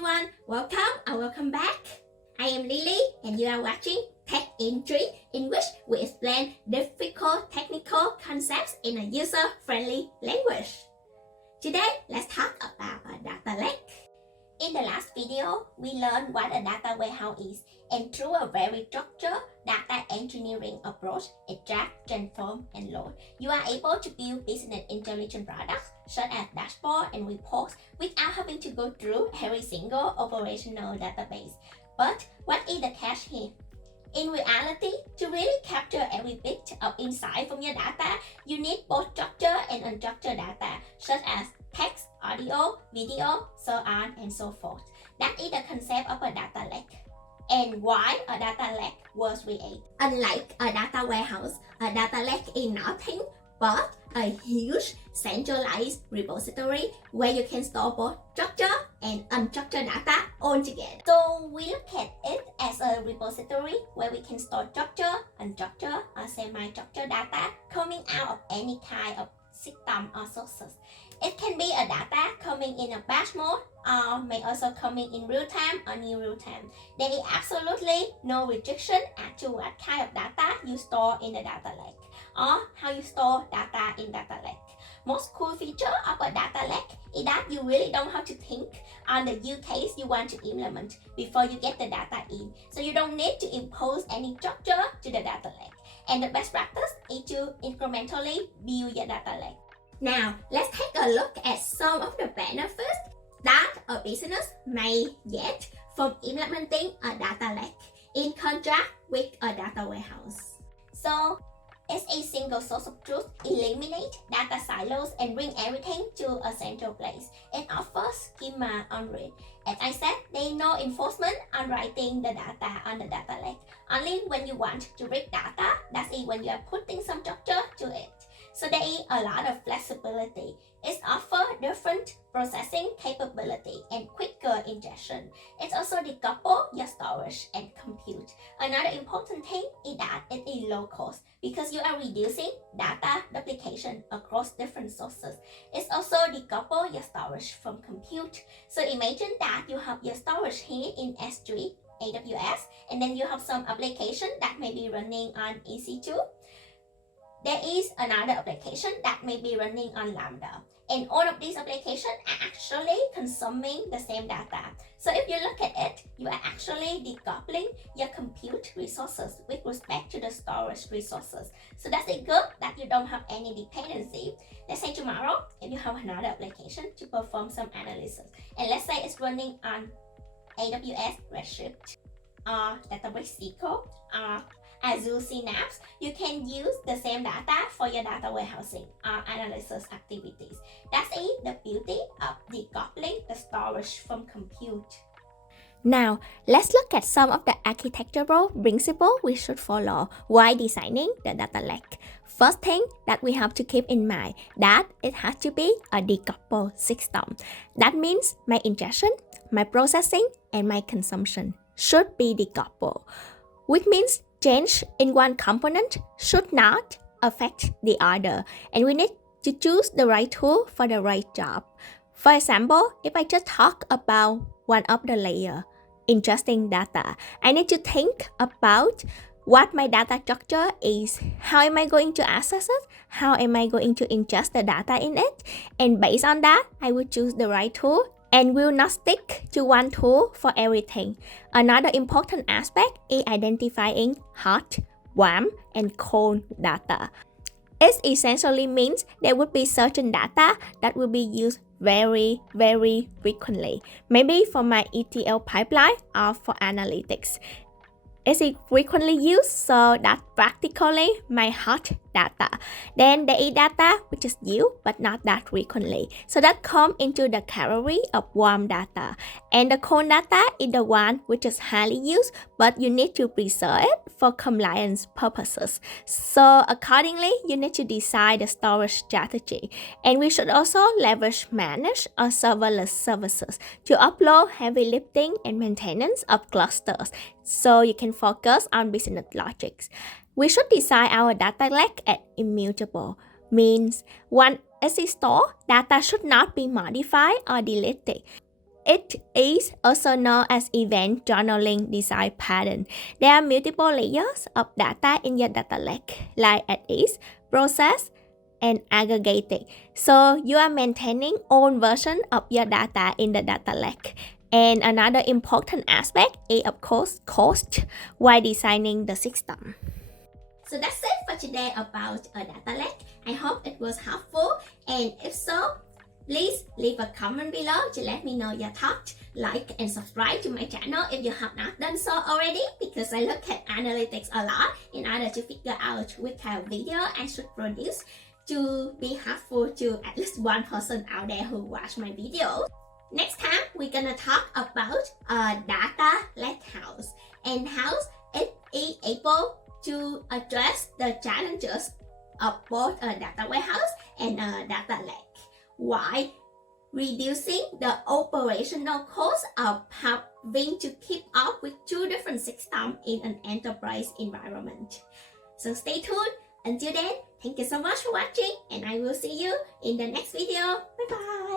everyone, welcome back. I am Lily and you are watching Tech in 3, in which we explain difficult technical concepts in a user-friendly language. Today, let's talk about a data lake. In the last video, we learned what a data warehouse is, and through a very structured data engineering approach, extract, transform, and load, you are able to build business intelligence products such as dashboard and reports without having to go through every single operational database. But what is the catch here? In reality, to really capture every bit of insight from your data, you need both structured and unstructured data, such as text, audio, video, so on and so forth. That is the concept of a data lake. And why a data lake was created. Unlike a data warehouse, a data lake is nothing but a huge centralized repository where you can store both structured and unstructured data all together. So we look at it as a repository where we can store structured, unstructured, or semi-structured data coming out of any kind of system or sources. It can be a data coming in a batch mode or may also coming in real time or near real time. There is absolutely no restriction as to what kind of data you store in the data lake or how you store data in data lake. Most cool feature of a data lake is that you really don't have to think on the use case you want to implement before you get the data in. So you don't need to impose any structure to the data lake. And the best practice is to incrementally build your data lake. Now, let's take a look at some of the benefits that a business may get from implementing a data lake in contrast with a data warehouse. So, as a single source of truth, eliminate data silos and bring everything to a central place and offers schema on read. As I said, there is no enforcement on writing the data on the data lake. Only when you want to read data, that's it, when you are putting some structure to it. So there is a lot of flexibility. It offers different processing capability and quicker ingestion. It also decouples your storage and compute. Another important thing is that it is low cost because you are reducing data duplication across different sources. It also decouples your storage from compute. So imagine that you have your storage here in S3, AWS, and then you have some application that may be running on EC2. There is another application that may be running on Lambda. And all of these applications are actually consuming the same data. So if you look at it, you are actually decoupling your compute resources with respect to the storage resources. So that's it good that you don't have any dependency. Let's say tomorrow, if you have another application to perform some analysis, and let's say it's running on AWS Redshift, or Database SQL, or Azure Synapse, you can use the same data for your data warehousing or analysis activities. That's it, the beauty of decoupling the storage from compute. Now, let's look at some of the architectural principles we should follow while designing the data lake. First thing that we have to keep in mind that it has to be a decoupled system. That means my ingestion, my processing, and my consumption should be decoupled, which means change in one component should not affect the other, and we need to choose the right tool for the right job. For example, if I just talk about one of the layer, ingesting data, I need to think about what my data structure is, how am I going to access it, how am I going to ingest the data in it, and based on that, I will choose the right tool and will not stick to one tool for everything. Another important aspect is identifying hot, warm, and cold data. It essentially means there would be certain data that will be used very, very frequently, maybe for my ETL pipeline or for analytics. Is it frequently used? So that's practically my hot data. Then there is data which is used but not that frequently. So that comes into the category of warm data. And the cold data is the one which is highly used but you need to preserve it for compliance purposes. So accordingly, you need to decide the storage strategy. And we should also leverage managed or serverless services to upload heavy lifting and maintenance of clusters, so you can focus on business logics. We should design our data lake as immutable, means once it is stored, data should not be modified or deleted. It is also known as event journaling design pattern. There are multiple layers of data in your data lake, like at ease, process, and aggregating. So you are maintaining own version of your data in the data lake. And another important aspect is of course cost while designing the system. So that's it for today about a data lake. I hope it was helpful, and if so, please leave a comment below to let me know your thoughts. Like and subscribe to my channel if you have not done so already, because I look at analytics a lot in order to figure out which kind of video I should produce to be helpful to at least one person out there who watch my video. Next time, we're gonna talk about a data lakehouse and how it is able to address the challenges of both a data warehouse and a data lake, while reducing the operational cost of having to keep up with two different systems in an enterprise environment. So stay tuned. Until then, thank you so much for watching, and I will see you in the next video. Bye bye.